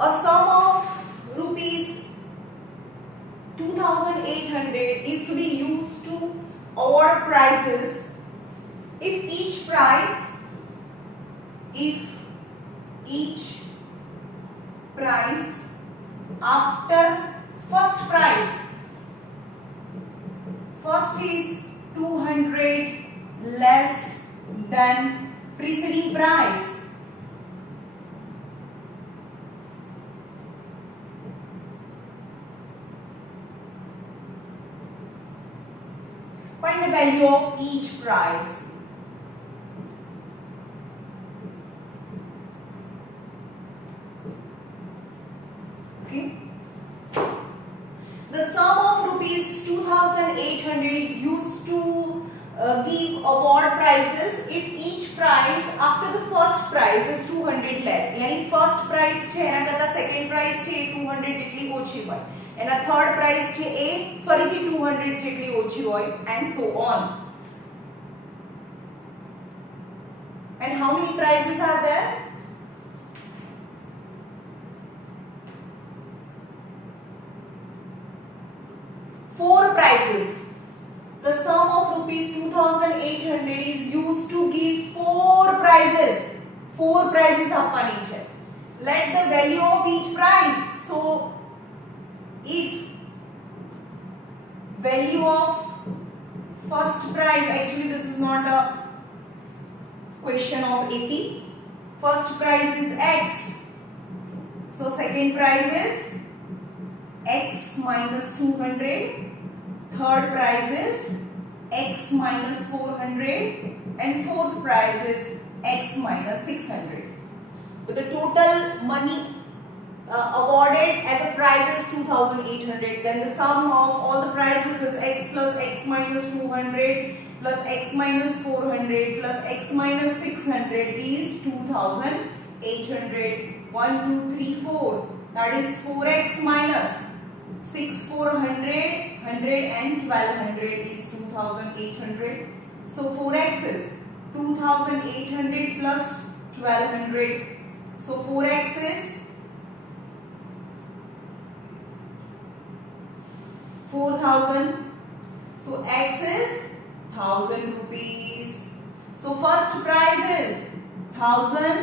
A sum of rupees 2,800 is to be used to award prizes if each prize after first is 200 less than preceding prize. Find the value of each prize. Okay. The sum of rupees 2,800 is used to give award prizes if each prize after the first prize is 200 less. यानी first prize છે એના કરતા second prize છે 200 જેટલી ઓછી હોય. એના third prize છે એ ફરીથી 200 જેટલી ઓછી હોય and so on. And how many prizes are there? 4 prizes. The sum of rupees 2,800 is used to give 4 prizes. 4 prizes આપવાની છે. Let the value of each prize. So if value of first prize, actually this is not a question of AP. First prize is X. So second prize is X minus 200. Third prize is X minus 400 and fourth prize is X minus 600. But the total money awarded as a prize is 2,800. Then the sum of all the prizes is X plus X minus 200 plus X minus 400 plus X minus 600 is 2,800. 1, 2, 3, 4. That is 4X minus 6, 400, 100 and 1200 is 2,800. So 4x is 2,800 plus 1200. So 4x is 4,000. So x is 1,000 rupees. So first prize is 1,000.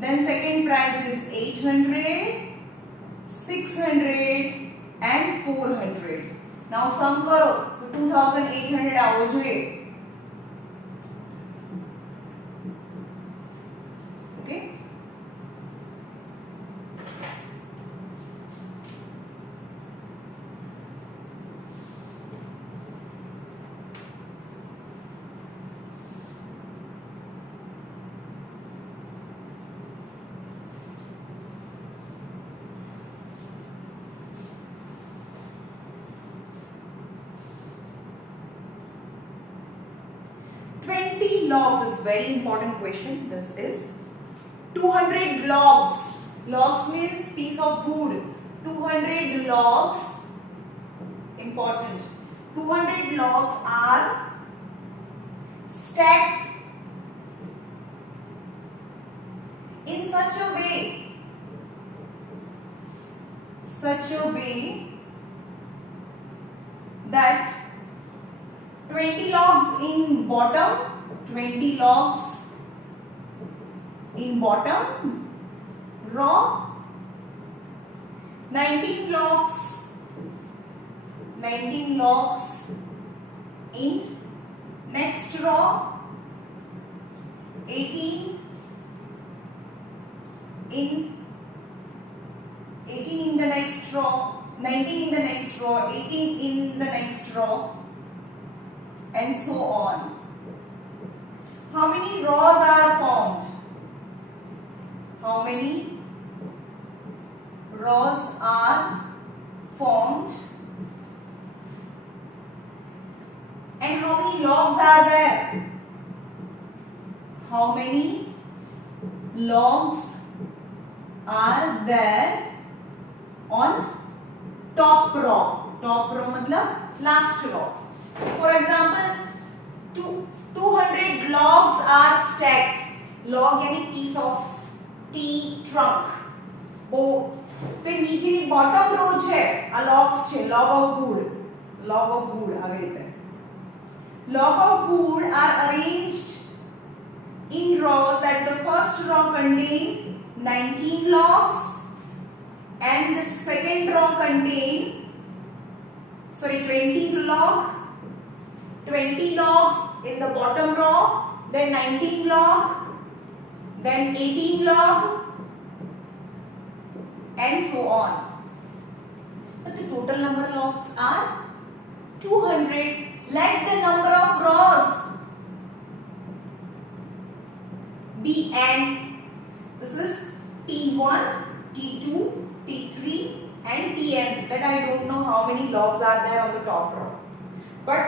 Then second prize is 800, 600 and 400. Now sum करो तो 2,800 आओ જોઈએ. Okay. Logs is very important question. This is 200 logs. Logs means piece of wood. 200 logs, important. 200 logs are stacked in such a way that 20 logs in bottom, 20 logs in bottom row, 19 logs in next row, 18 in the next row, 19 in the next row, 18 in the next row and so on. How many rows are formed? How many rows are formed? And how many logs are there? How many logs are there on top row? Top row मतलब last row. For example, 200 logs are stacked. Log यानी piece of tree trunk. તો નીચેની bottom row છે આ logs છે log of wood આવી રીતે log of wood are arranged in rows that the first row contain 19 logs and the second row contain 20 logs in the bottom row, then 19 log, then 18 log, and so on. But the total number of logs are 200. Let the number of rows be n. This is T1, T2, T3 and Tn. That I don't know how many logs are there on the top row. But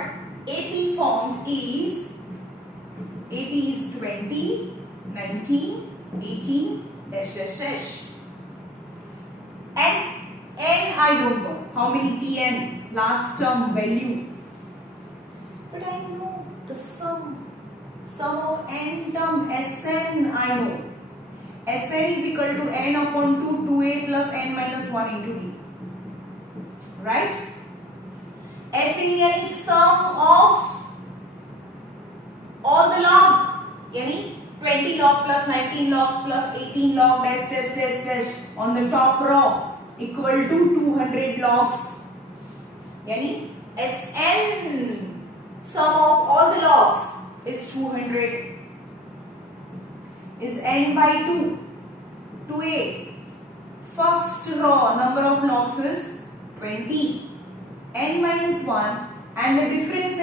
AP formed is 20, 19, 18, dash dash dash. And n I don't know how many Tn last term value. But I know the sum of n term Sn I know. Sn is equal to n upon 2 2a plus n minus 1 into d. Right? Sn यानी sum of all the log यानी 20 log plus 19 log plus 18 log dash dash dash dash on the top row equal to 200 logs यानी Sn sum of all the logs is 200 is n by 2 2a first row number of logs is 20 n minus 1 and the difference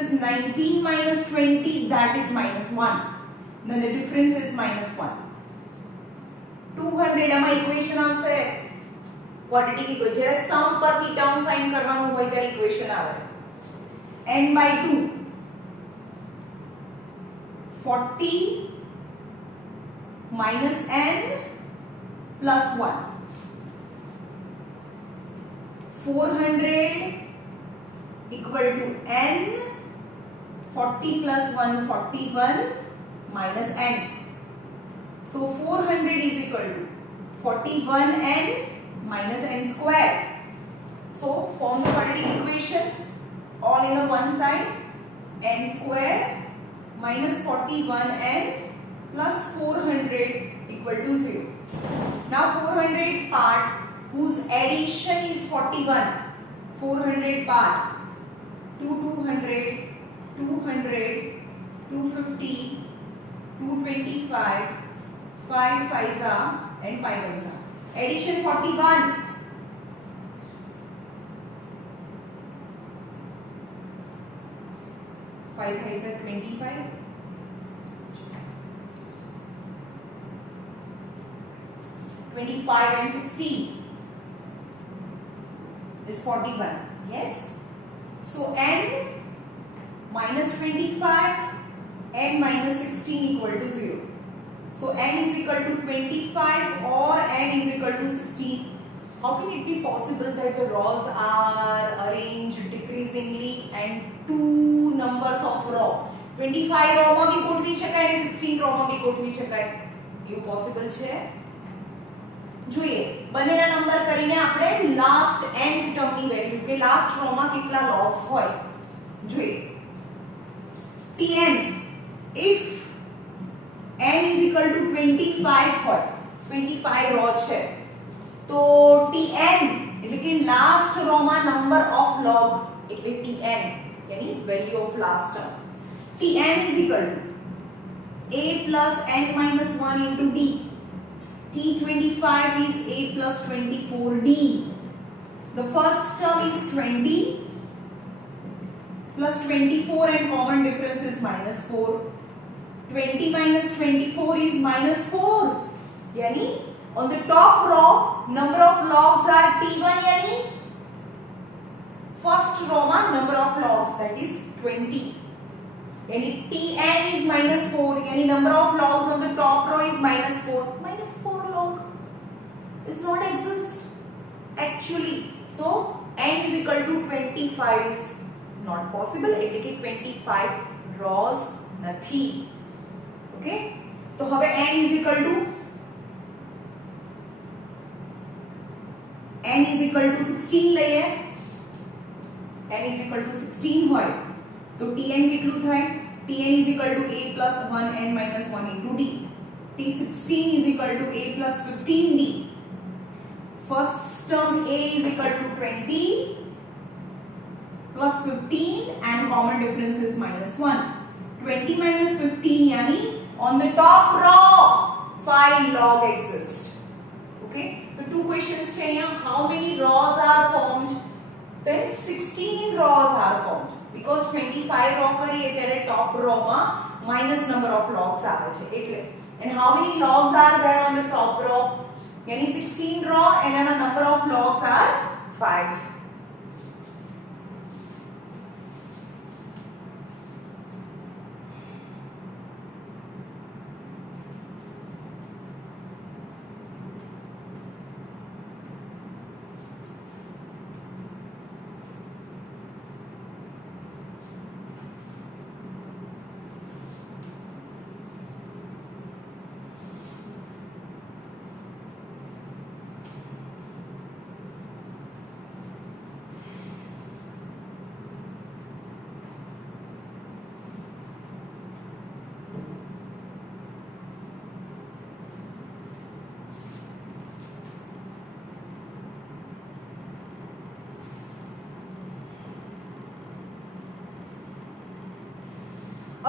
is 19 minus 20 that is minus 1 then the difference is minus 1 200 આમાં equation આવશે quadratic equation જ્યારે સમ પરથી term find કરવાનું હોય ત્યારે equation આવે n by 2 40 minus n plus 1 400 equal to n 40 plus 1 41 minus n. So 400 is equal to 41n minus n square. So form the quadratic equation all in a one side n square minus 41n plus 400 equal to 0. Now 400's part whose addition is 41. 400 part 200, 250, 225, 5 5s and 5 1s. Addition 41. 5 5s are 25. 25 and 16 is 41. Yes. So n minus 25, n minus 16 equal to 0. So n is equal to 25 or n is equal to 16. How can it be possible that the rows are arranged decreasingly and two numbers of row? 25 row માં भी ગોઠવી શકાય અને 16 row માં भी ગોઠવી શકાય. એવું possible છે? જોઈએ બંનેના નંબર કરીને આપણે લાસ્ટ nth ટર્મની વેલ્યુ કે લાસ્ટ રો માં કેટલા લોગ્સ હોય જોઈએ tn if n is equal to 25 હોય 25 રો છે તો tn એટલે કે લાસ્ટ રો માં નંબર ઓફ લોગ એટલે tn यानी value of last term tn is equal to a plus n minus 1 into d. T25 is a plus 24d. The first term is 20 plus 24 and common difference is minus 4. 20 minus 24 is minus 4. Yani on the top row number of logs are T1 yani first row ma number of logs that is 20. Yani Tn is minus 4 yani number of logs on the top row is minus 4. Minus 4 log is not exist actually. So n is equal to 25 is not possible. એટલે કે 25 rows નથી. Okay. તો હવે n is equal to n is equal to 16 લઈએ, n is equal to 16 હોય તો tn કેટલું થાય? tn is equal to a plus 1n minus 1 into d. t16 is equal to a plus 15d. First term a is equal to 20 plus 15 and common difference is minus 1. 20 minus 15 yani on the top row 5 log exist. Okay, so two questions chahiye. How many rows are formed? Then 16 rows are formed because 25 row કરીએ ત્યારે top row માં minus number of logs આવે છે એટલે. And how many logs are there on the top row? Yani 16 row and the number of logs are 5.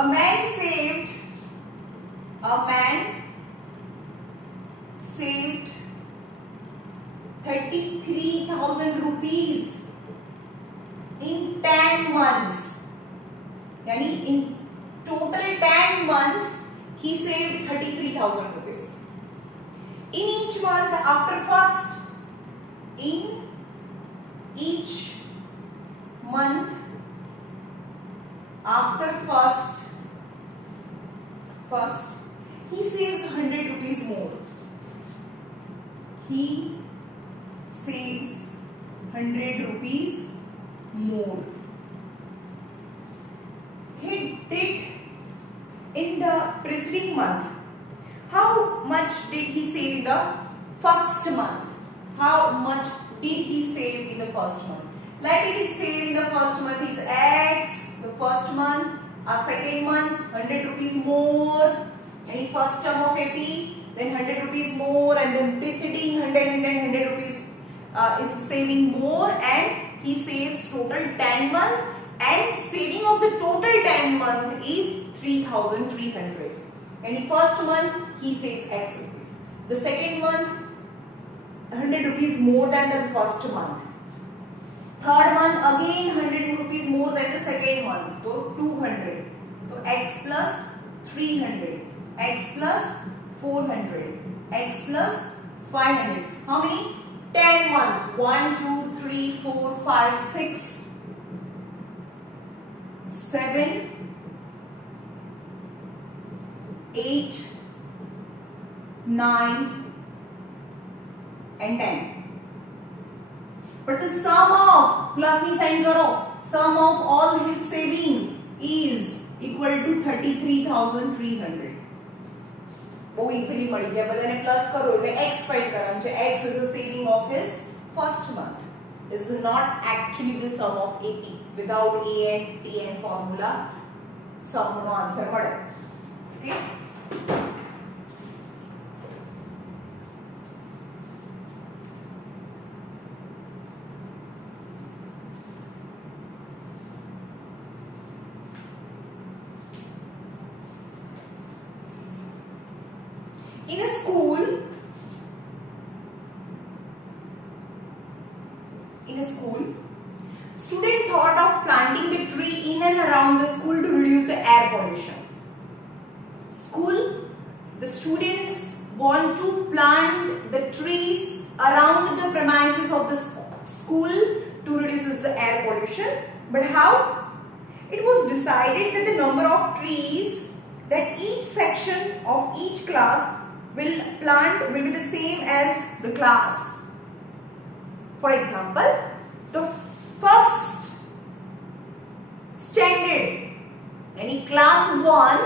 A man saved 33,000 rupees in 10 months. Yani in total 10 months he saved 33,000 rupees. In each month after first, in each month after first he saves 100 rupees more. He saves 100 rupees more. He did in the preceding month. How much did he save in the first month? How much did he save in the first month? Like it is saved in the first month is X. The first month, our second month, 100 rupees more. Any first term of AP, then 100 rupees more, and then preceding 100 rupees is saving more, and he saves total 10 month, and saving of the total 10 month is 3,300. Any first month he saves X rupees. The second month 100 rupees more than the first month. Third month again 100 rupees more than the second month, so 200. So X plus 300, X plus 400, X plus 500. How many? 10 months. 1, 2, 3, 4, 5, 6, 7, 8, 9 and 10. But the sum of, plus ni sign karo, sum of all his saving is equal to 33,300. Oh, easily મળી જાય. બધાને plus કરો એટલે x find કરવાનું છે. X is the saving of his first month. This is not actually the sum of AP. Without A and TN formula, sum no answer મળે. Okay. In a school, student thought of planting the tree in and around the school to reduce the air pollution. The students want to plant the trees around the premises of the school to reduce the air pollution. But how? It was decided that the number of trees that each section of each class will plant will be the same as the class. For example, the first standard, any class 1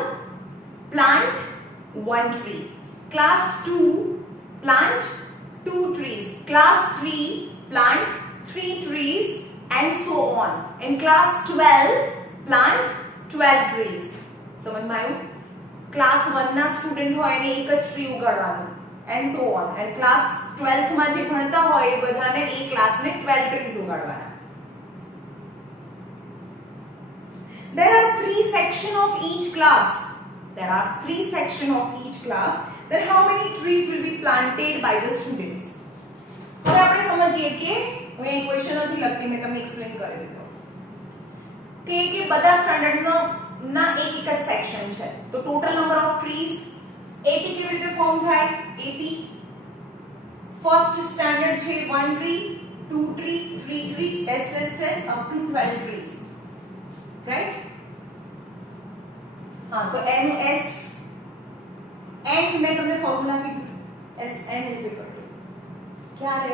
plant 1 tree, class 2 plant 2 trees, class 3 plant 3 trees and so on. In class 12, plant 12 trees. समझ में आयु? Class 1 ना student होय ने एक ज tree उगाडવાનું and so on. and class 12th માં જે ભણતા હોય એ બધાને એ ક્લાસ ને 12 trees ઉગાડવાના. There are 3 sections of each class. There are 3 sections of each class. Then how many trees will be planted by the students? હવે આપણે સમજીએ કે હું એક ક્વેશ્ચન નથી લખતી, મેં તમને એક્સપ્લેન કરી દીધો કે બધા સ્ટાન્ડર્ડ ના એક જ સેક્શન છે, તો total number of trees AP કેવી રીતે ફોર્મ થાય? AP ફર્સ્ટ સ્ટાન્ડર્ડ છે 1 three 2 three 3 three test up to 12 threes, right? હા, તો એનું S n મેં તમને ફોર્મ્યુલા કીધું, Sn ઇઝ ઇક્વલ ટુ ક્યારે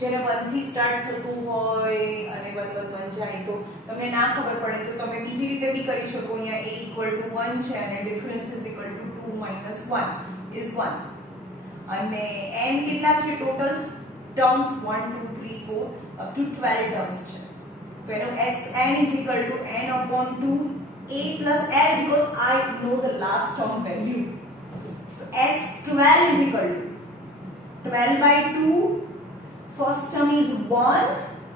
જ્યારે 1 થી સ્ટાર્ટ થતું હોય અને 1 1 1 જાય તો તમને ના ખબર પડે તો તમે બીજી રીતે બી કરી શકો. અહીંયા a ઇક્વલ ટુ 1 છે અને difference is equal to 2 minus 1 is 1 અને n કેટલા છે total terms? 1 2 3 4 up to 12 terms છે, તો એનો Sn is equal to n upon 2 a plus l because I know the last term value. So S12 is equal to 12 by 2. First term is 1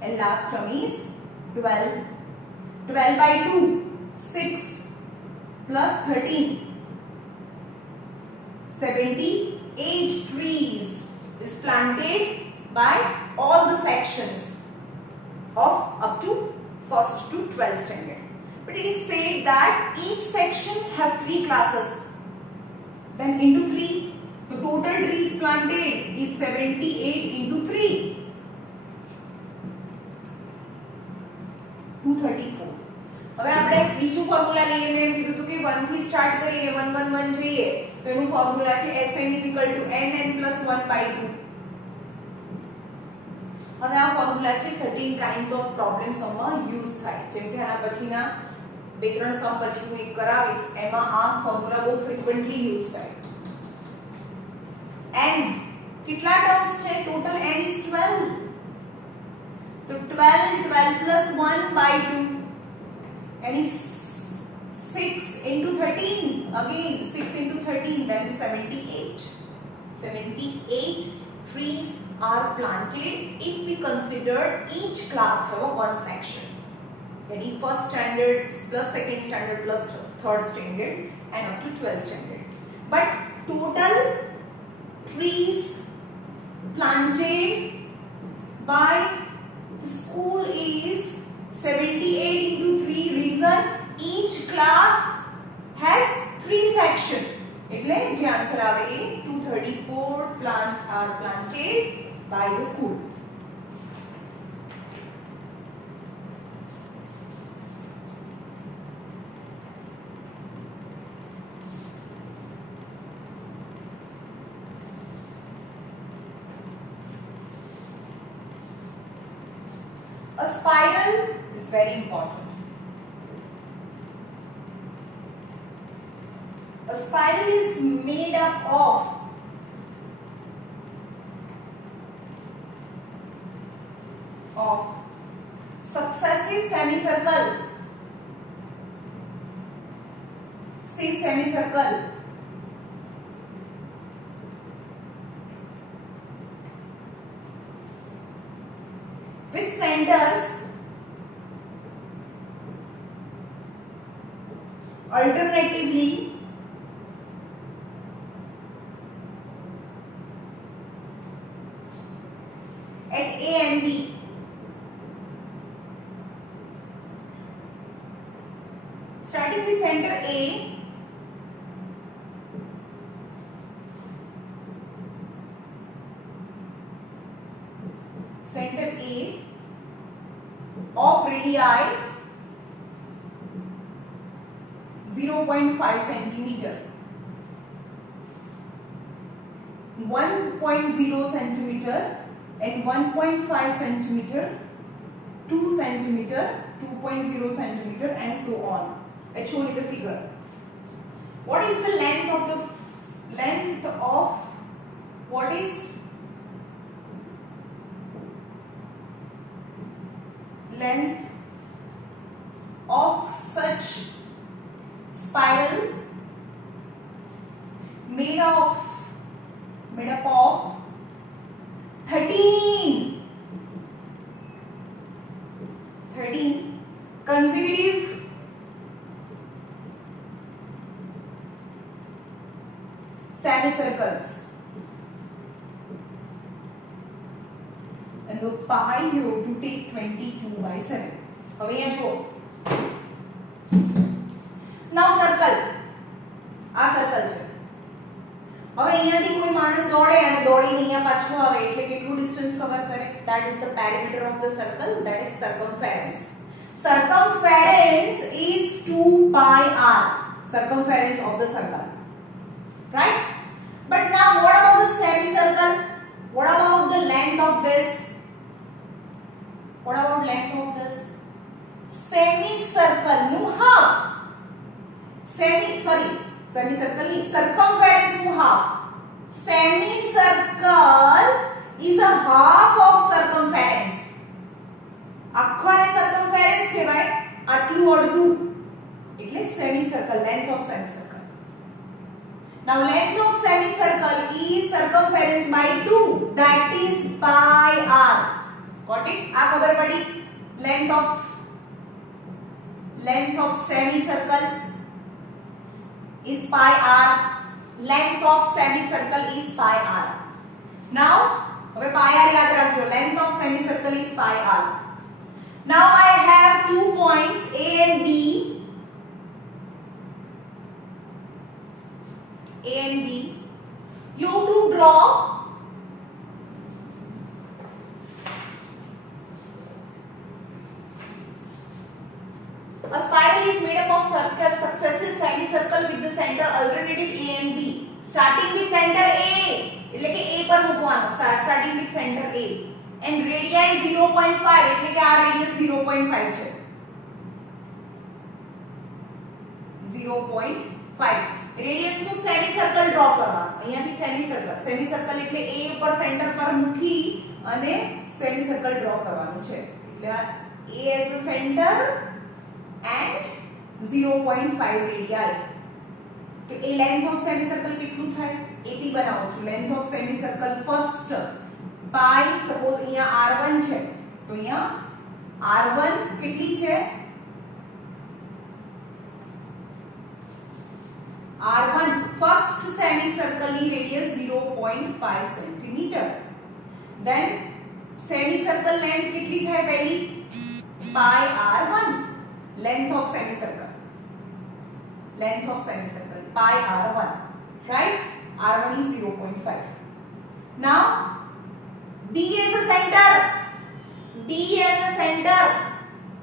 and last term is 12. 12 by 2, 6 plus 13. 78 trees is planted by all the sections of up to 1st to 12th standard. But it is said that each section have 3 classes. Then into 3, the total trees planted is 78 into 3, 234. હવે આપણે બીજું formula લઈએ. મેં એમ કીધું કે 1 થી start કરીને 1 1 1 જઈએ તો એનું ફોર્મ્યુલા છે Sn nn + 1/2. હવે આ ફોર્મ્યુલા છે સર્ટેન કાઇન્ડ્સ ઓફ પ્રોબ્લેમ સમમાં યુઝ થાય, જેમ કે આના પછીના 2-3 સમ પછી હું એક કરાવીશ, એમાં આ ફોર્મ્યુલા બહુ ફ્રીક્વન્ટલી યુઝ થાય. n કેટલા ટર્મ્સ છે? ટોટલ n is 12, તો 12 plus 1/2 and is 6 into 13, again 6 into 13, that is 78. 78 trees are planted if we consider each class have a one section, that is first standard plus second standard plus third standard and up to 12th standard. But total trees planted by the school is 78 into 3. Reason, each class has 3 sections. એટલે જે answer આવે એ 234 plants are planted by the school. A spiral is very important. A spiral is made up of successive semicircle, 6 semicircle, with centers alternatively at A and B. Starting with center A, center A of radii 0.5 centimeter, 1.0 centimeter and 1.5 centimeter, 2 centimeter, 2.0 centimeter and so on. Let's show you the figure. What is the length of length of such spiral made up of 13 consecutive semicircles, and the pi you have to take 22/7. હવે અહીંયા જુઓ, now circle, આ circle છે. હવે અહીંયાથી કોઈ માણસ દોડે અને દોડીને અહીંયા પાછો આવે એટલે કેટલું ડિસ્ટન્સ કવર કરે? that is the perimeter of the circle, that is circumference. Circumference is 2 pi r, circumference of the circle, right? But now what about the semicircle? What about the length of this? What about length of this? Semicircle nu half. Semicircle ni circumference nu half. Semicircle is a half of circumference. આખોને circumference કહેવાય, આટલું અડધું એટલે semicircle, length of semicircle. Now length of semicircle is circumference by 2, that is pi r. Got it? આ ખબર પડી? length of semicircle is pi r. length of semicircle is pi r. Now હવે pi r યાદ રાખજો, length of semicircle is pi r. Now I have 2 points A and B. You have to draw a spiral is made up of successive semicircle with the center alternative A and B. Starting with center A, એટલે કે A પર મૂકવાનો, starting with center A, and radii 0.5, એટલે કે આ radius 0.5 છે. 0.5 radius નું semicircle draw કરવાનું. અહીંયાથી સેમિસર્કલ એટલે A ઉપર સેન્ટર પર મૂકી અને સેમિસર્કલ ડ્રો કરવાનું છે. એટલે A as a center and 0.5 radii. તો એ લેન્થ ઓફ સેમિસર્કલ કેટલું થાય? AP બનાવું છું. Length of semicircle first pi, suppose અહીંયા R1 છે તો અહીંયા R1 કેટલી છે? R1 first semicircle ની radius 0.5 centimeter. Then semicircle length કેટલી થાય પહેલી? pi r1, length of semicircle pi r1, right? R1 is 0.5. Now D as a center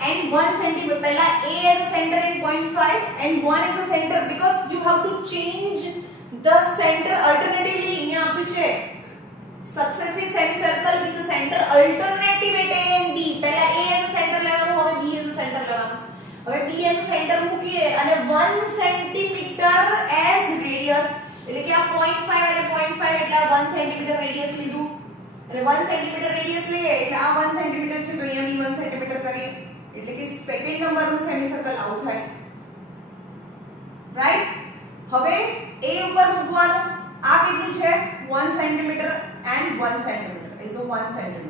and 1 centimeter. पहला A as a center and 0.5 and 1 as a center, because you have to change the center alternatively. यहाँ पे છે successive semicircle with the center alternative at A and B. पहला A as a center लगानो, હવે B as a center लगानो. હવે B as a center મૂકીએ અને 1 centimeter as radius, એટલે કે આ 0.5 અને 0.5 એટલે 1 centimeter radius લીધું. એટલે 1 centimeter radius લઈએ એટલે આ 1 centimeter છે તો અહીંયા બી 1 centimeter કરીએ. એટલે કે સેકન્ડ નંબરનું સેમિસર્કલ આવું થાય, રાઈટ? હવે A ઉપર મૂકવાનું, આ કેટલું છે? 1 cm and 1 cm is a 1 cm.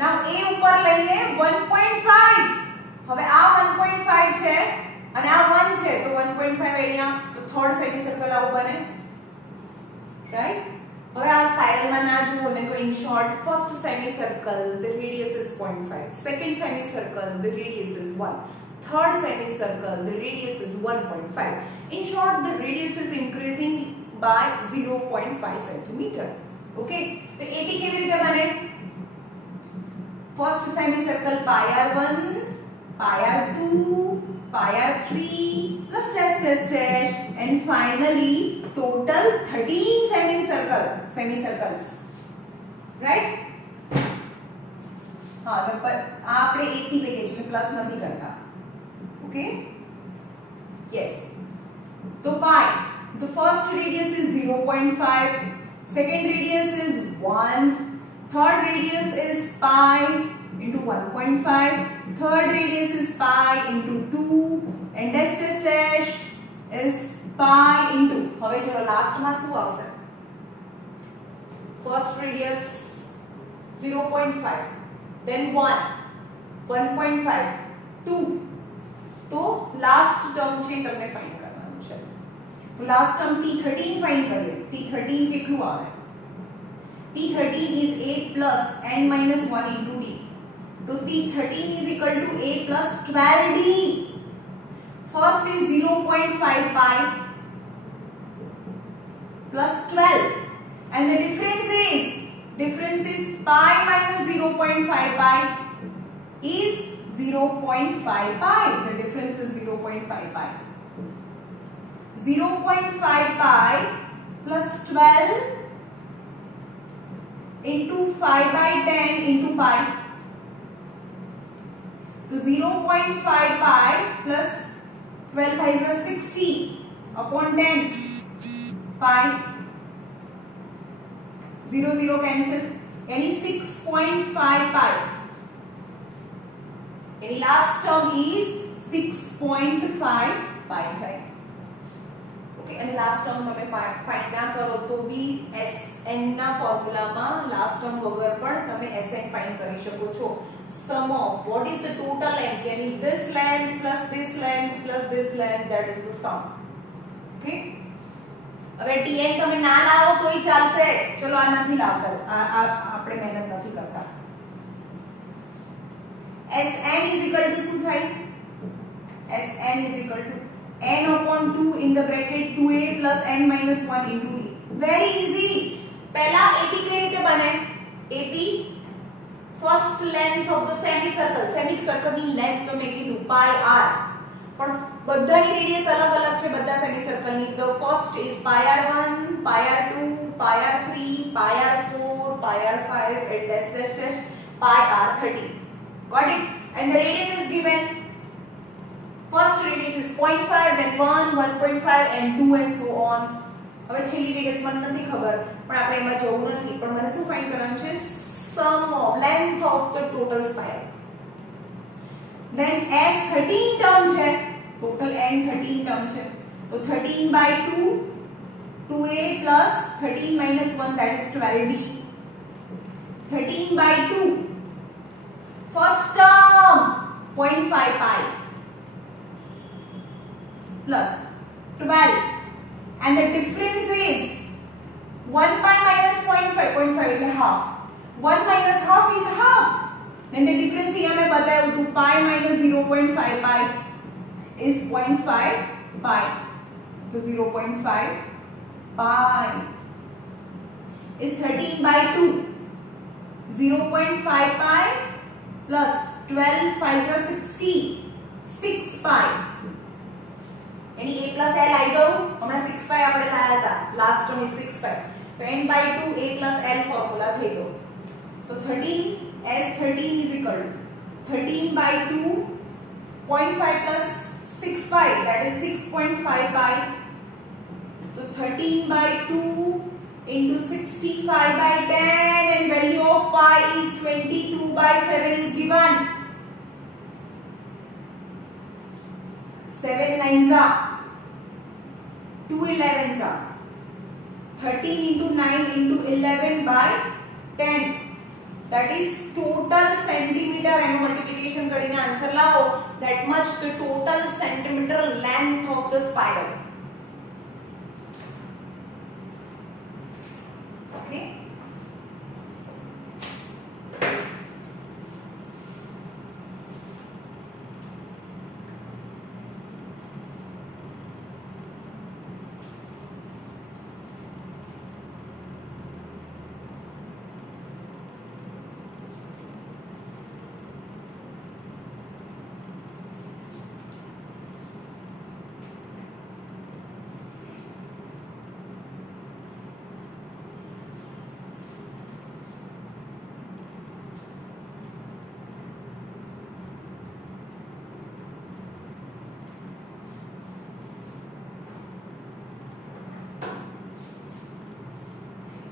now A ઉપર લઈને 1.5, હવે આ 1.5 છે અને આ 1 છે તો 1.5 અહીંયા, તો થર્ડ સેમિસર્કલ આવું બને, રાઈટ? હવે આ સ્પાઇરલમાં ના જુઓ ને તો in short, first semicircle the radius is 0.5, second semicircle the radius is 1, third semicircle the radius is 1.5. in short the radius is increasing by 0.5 centimeter. okay, તો AP કેવી રીતે બને? first semicircle pi r1, pi r2, pi r3, plus dash and finally total 13 semicircles, right? हाँ, तो पर आपने 80 लेके चले, प्लस नहीं करता, okay? yes. तो pi, the first radius is 0.5, second radius is 1, third radius is pi into 1.5, third radius is pi into 2 and dash dash dash is pi into, હવે ચલો લાસ્ટ માં શું આવશે? first radius 0.5, then 1, 1.5, 2. तो last term છે તમને find કરવાનું છે. તો લાસ્ટ ટર્મ t13 ફાઇન્ડ કરીએ. t13 કેટલું આવે? t13 is a plus n minus 1 into d. तो t13 is equal to a plus 12d. First is 0.5 pi plus 12 and the difference is pi minus 0.5 pi is 0.5 pi. The difference is 0.5 pi. 0.5 pi plus 12 into 5 by 10 into pi. So 0.5 pi plus 12 pi is 60 upon 10 pi. 0 0 cancel. यानी 6.5 pi. यानी last term is 6.5 pi. Okay, અને last term તમે find ના કરો તો બી Sn ના ફોર્મ્યુલામાં last term વગર પણ તમે Sn ફાઇન્ડ કરી શકો છો. sum of what is the total length, यानी this length plus this length plus this length, that is the sum. Okay, હવે Tn તમે ના લાવો તોય ચાલશે. ચલો આ નથી લાવતા, આપણે મહેનત નથી કરતા. Sn is equal to શું થાય? Sn is equal to n upon 2 in the bracket 2a plus n minus 1 into d. Very easy. पहला AP कई रीते बने? AP first length of the semicircle. Semicircle ની length તો મેં કીધું pi r. પણ બધાની રેડિયસ અલગ-અલગ છે બધા semicircle ની. The first is pi r1, pi r2, pi r3, pi r4, pi r5 and dash dash dash pi r30. Got it? And the radius is given. First radius is 0.5, then 1, 1.5 and 2 and so on. હવે છેલ્લી radius મને નથી ખબર પણ આપણે એમાં જવું નથી, પણ મને શું ફાઇન્ડ કરવાનું છે? sum of length of the total spiral. Then S13 term છે, total n13 ટર્મ છે. તો 13 by 2 2a plus 13 minus 1, that is 12d. 13 by 2 first term 0.5 pi plus 12 and the difference is 1 pi minus 0.5, 0.5 એટલે half. 1 minus half is half. Then the difference here मैं बताया तो pi minus 0.5 pi is 0.5 pi. So 0.5 pi is 13 by 2. 0.5 pi plus 12 pi is 60. 6 pi. यानी a plus l आई गयो. हमने 6 pi આપણે લાયા હતા. Last term is 6 pi. तो n by 2 a plus l formula થઈ ગયો. तो 13 S13 is equal to 13 by 2 0.5 plus 6 pi, that is 6.5 pi. So 13 by 2 into 65 by 10 and value of pi is 22 by 7 is given. 7 9s are 2 11s are 13 into 9 into 11 by 10. That is total centimeter and multiplication કરીને answer લાવો. That much the total centimeter length of the spiral. Okay.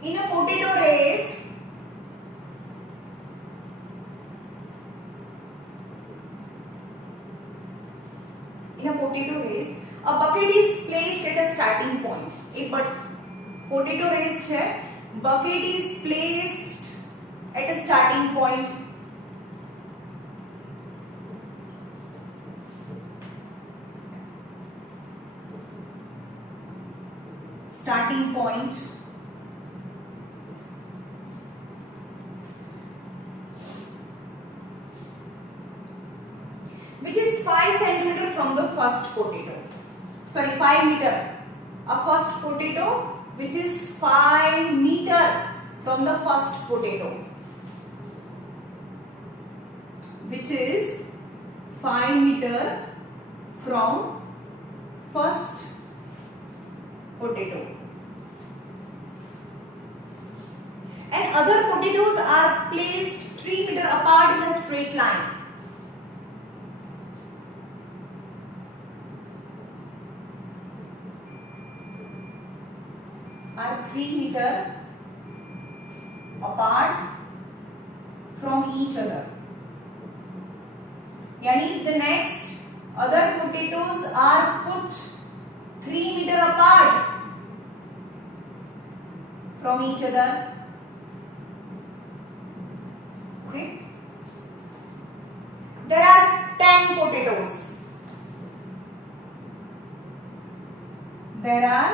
In a potato race, in a potato race, a bucket is placed at a starting point. एक potato race है, bucket is placed at a starting point. Starting point. Which is 5 centimeter from the first potato. Sorry, 5 meter. A first potato which is 5 meter from the first potato. Which is 5 meter from first potato. And other potatoes are placed 3 meter apart in a straight line. Are 3 meter apart from each other. Yani the next other potatoes are put 3 meter apart from each other. Okay. There are 10 potatoes. There are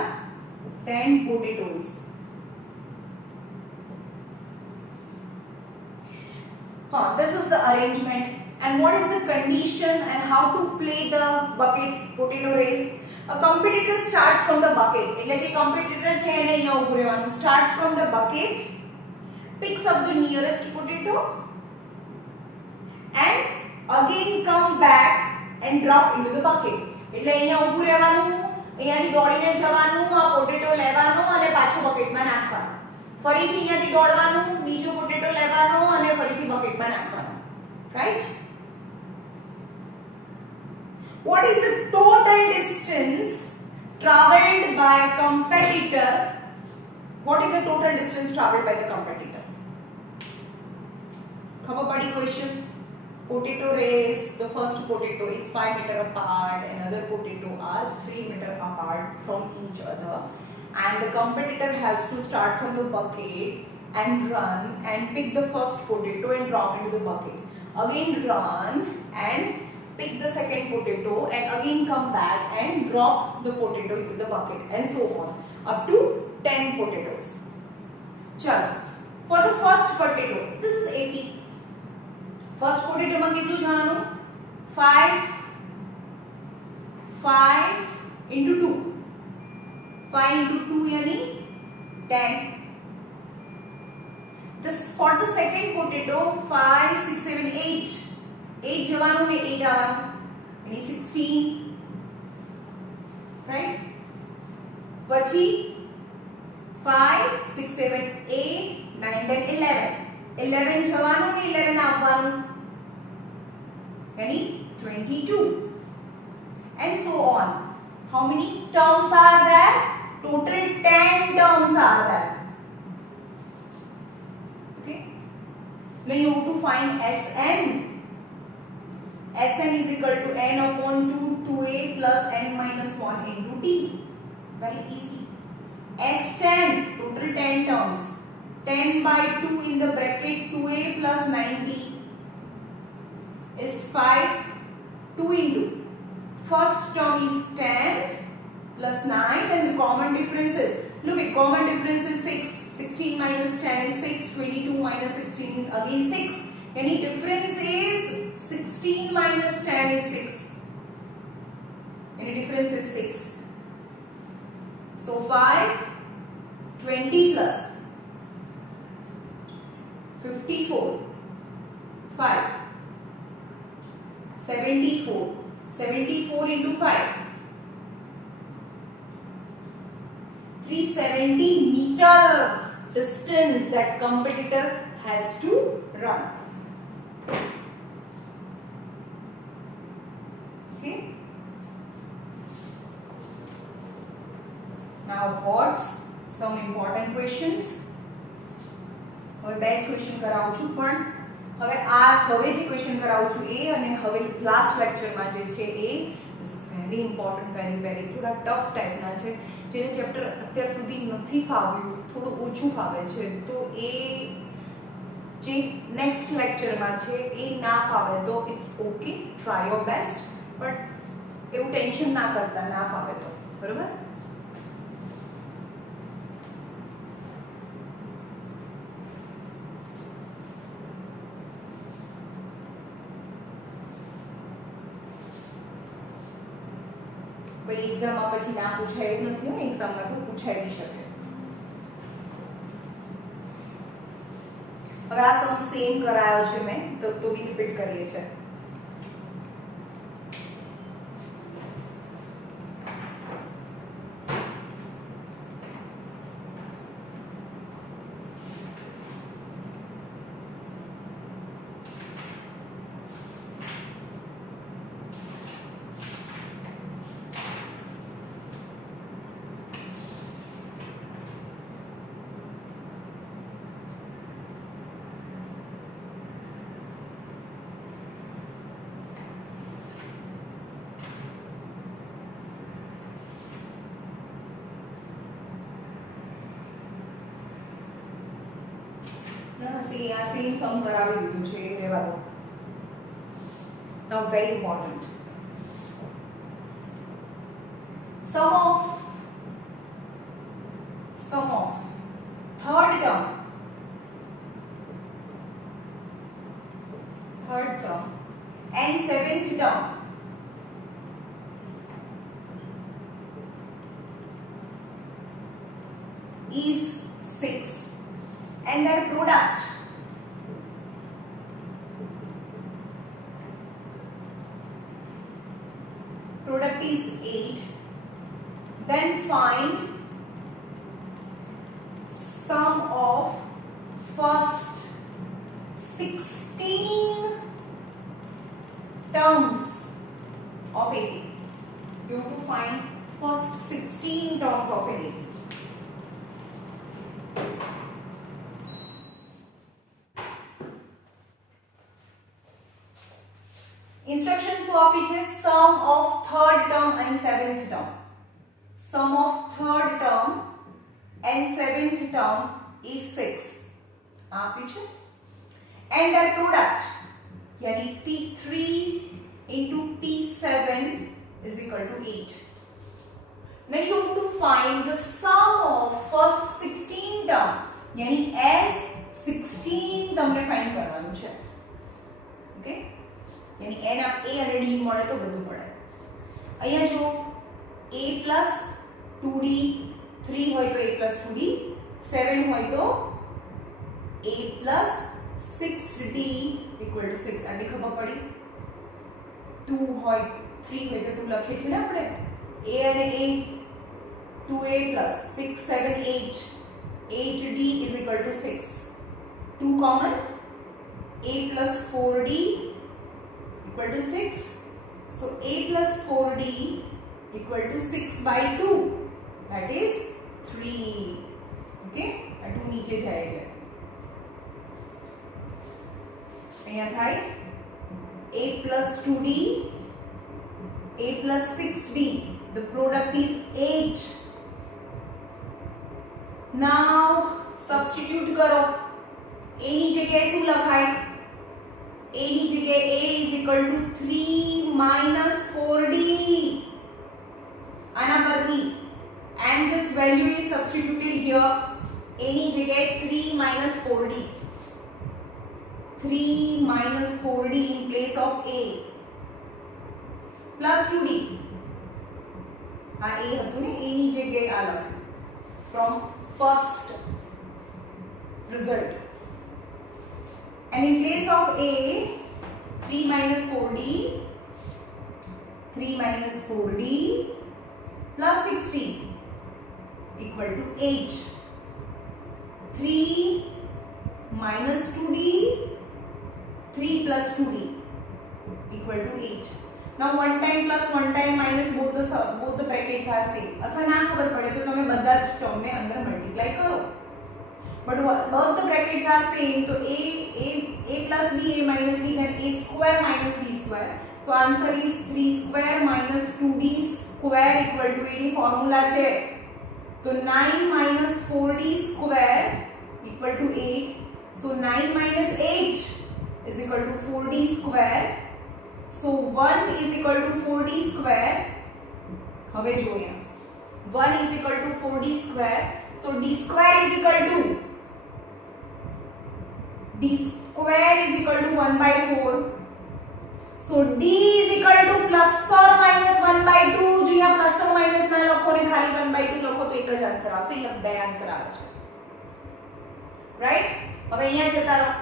10 potatoes. This is the arrangement. And what is the condition and how to play the bucket potato race? A competitor starts from the bucket. એટલે જે competitor છે એને અહીંયા ઊભું રહેવાનું. Starts from the bucket, picks up the nearest potato, and again come back and drop into the bucket. એટલે અહીંયા ઊભું રહેવાનું, અહીંયાથી દોડીને જવાનું, આ પોટેટો લેવાનો અને પાછો બકેટમાં નાખવાનો. ફરીથી અહીંયાથી દોડવાનું, બીજો પોટેટો લેવાનો અને ફરીથી બકેટમાં નાખવાનો. Right? What is the total distance traveled by a competitor? What is the total distance traveled by the competitor? खबर पड़ी question? Potato race, the first potato is 5 meter apart, another potato are 3 meter apart from each other, and the competitor has to start from the bucket and run and pick the first potato and drop into the bucket. Again run and pick the second potato and again come back and drop the potato into the bucket, and so on up to 10 potatoes. Chalo, for the first potato, this is 80. First potato માં કેટલું જવાનું? 5 into 2. 5 into 2 यानी 10. For the second potato, 5, 6, 7, 8. 8 જવાનું ને 8 આવવાનું. यानी 16. Right? પછી 5, 6, 7, 8, 9, 10, 11. 11 જવાનું ને 11 આવવાનું. यानी 22. And so on. How many terms are there? Total 10 terms are there. Okay. Now you have to find Sn. Sn is equal to n upon 2, 2a plus n minus 1 into t. Very easy. S10, total 10 terms. 10 by 2 in the bracket 2a plus 90 is 5. 2 into first term is 10 plus 9, and the common difference is, look at common difference is 6. 16 minus 10 is 6. 22 minus 16 is again 6. Any difference is 16 minus 10 is 6. Any difference is 6. So 5, 20 plus 54, 5, 74, 74 into 5, 370 meter distance that competitor has to run. Okay. Now what's some important questions? હવે બે જ question કરાવું છું, પણ હવે જે question કરાવું છું એ અને હવે લાસ્ટ લેક્ચરમાં જે છે એ વેરી ઇમ્પોર્ટન્ટ, વેરી થોડા ટફ ટાઈપના છે, જેને ચેપ્ટર અત્યાર સુધી નથી ફાવ્યું, થોડું ઓછું ફાવે છે, તો એ જે નેક્સ્ટ લેક્ચરમાં છે એ ના ફાવે તો it's okay, try your best, but એવું ટેન્શન ના કરતા ના ફાવે તો, બરોબર. ભાઈ એક્ઝામમાં પછી ના પૂછાય એવું નથી ને, એક્ઝામમાં તો પૂછાઈ બી શકે. હવે આ સમ સેમ કરાયો છે મેં, તો બી રિપીટ કરીએ છીએ. આ સેમ સમ કરાવી દીધું છે, એ રહેવા દો. Now very important, sum of third term and seventh term is 6 and their product is 8, then find sum of first 16 terms of 80. You have to find first 16 terms of 80. Instructions શું આપી છે? sum of third term and seventh term. Sum of third term and seventh term is 6. આપી છે. And their product यानी T3 into T7 is equal to 8. Then you have to find the sum of first 16 term यानी S16 તમને find કરવાનું છે. Okay? यानी n आप a અને d મળે તો બધું મળે. અહીંયા જો a plus 2d 3 હોય તો a plus 2d, 7 હોય તો a plus 6d equal to 6. આટલી ખબર પડી. 2 હોય 3 હોય તો 2 લખીએ છીએ ને આપણે. a અને a 2a plus 6 7 8, 8d is equal to 6. 2 common, a plus 4d equal to 6. So a plus 4d equal to 6 by 2, that is 3. Okay, આ 2 નીચે જાય એટલે અહીંયા થાય a plus 2d, a plus 6d, the product is 8. Now substitute करो. a ની જગ્યાએ શું લખાય? a ની જગ્યાએ a is equal to 3 minus 4d. આના પરથી and this value is substituted here. a ની જગ્યાએ 3 minus 4d. 3 minus 4d in place of a plus 2d. આ a હતું ને, a ની જગ્યાએ આ લખ્યું from first result. And in place of a, 3 minus 4d plus 16 equal to 8. 3 minus 2d, 3 plus 2d equal to 8. Now one time plus one time minus both the brackets are same. अथवा ना खबर पड़े तो तुम्हें બધા જ term ને અંદર મલ્ટીપ્લાય કરો. But both the brackets are same, so a plus b, a minus b, then a square minus b square. तो answer is 3 square minus 2d square equal to 80 formula છે तो 9 minus 4d square equal to 8. So 9 minus 8 is equal to 4d square. So 1 is equal to 4d square. હવે જોઈએ 1 is equal to 4d square. So d square is equal to 1 by 4. So d is equal to plus or minus 1 by 2. જો અહીંયા plus or minus ના લખો ને ખાલી 1 by 2 લખો તો એક જ આન્સર આવશે. અહીંયા બે આન્સર આવે છે. રાઈટ? હવે અહીંયા જતા રહો.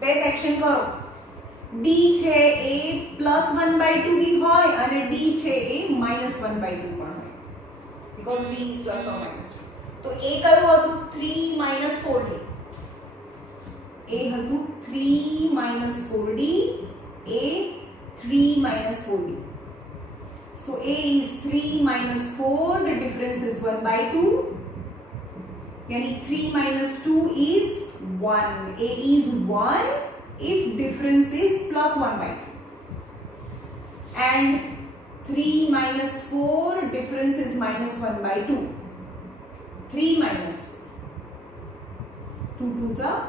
બે સેક્શન કરો. d છે એ plus 1 by 2 બી હોય અને d છે એ minus 1 by 2 પણ હોય. Because d is plus or minus 2. તો એ કયું હતું? 3 minus 4d. એ હતું 3 minus 4d. A 3 minus 4d. So A is 3 minus 4. The difference is 1 by 2. Yani 3 minus 2 is 1. A is 1 if difference is plus 1 by 2. And 3 minus 4 difference is minus 1 by 2. 3 minus 2 2s are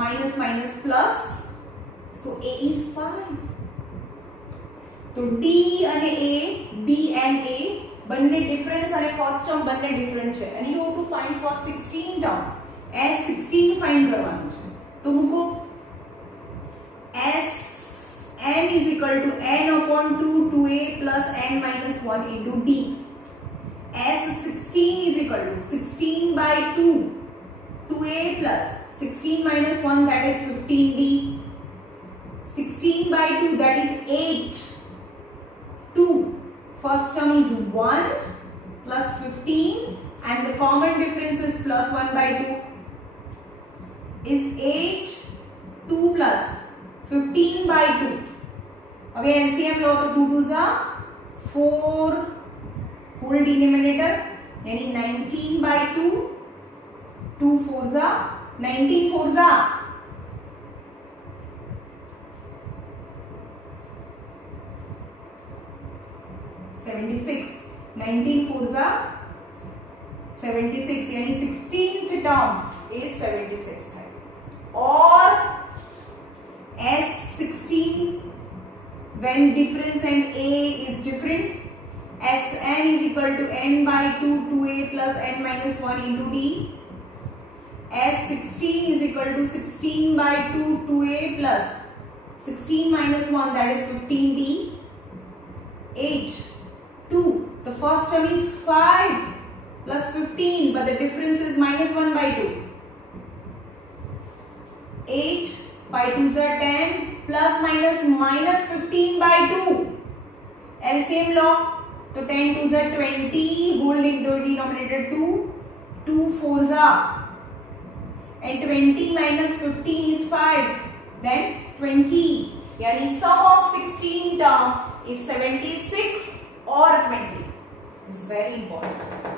minus minus plus. So A is 5. तो D અને A, D and A બંને difference અને first term બંને different છે and you have to find for 16 term. S 16 find કરવાનું છે. તો મૂકો S n is equal to n upon 2 2a plus n minus 1 into D. S 16 is equal to 16 by 2 2a plus 16 minus 1 that is 15d. 16 by 2 that is 8. 2 first term is 1 plus 15 and the common difference is plus 1 by 2 is 8. 2 plus 15 by 2. હવે LCM લો તો 2 2s are 4 whole denominator यानी 19 by 2. 2 4s are 19 4s are 76. 19 4s are 76 यानी 16th term is 76 है. और S16 when difference and A is different, Sn is equal to n by 2 2a plus n minus 1 into D. S16 is equal to 16 by 2 2a plus 16 minus 1 that is 15d. 8 2 the first term is 5 plus 15 but the difference is minus 1 by 2. 8 5 2s are 10 plus minus minus 15 by 2. LCM law तो 10 2s are 20 whole into denominator 2. 2 4s are and 20 minus 15 is 5 then 20 यानी sum of 16 term is 76 or 20. It's very important.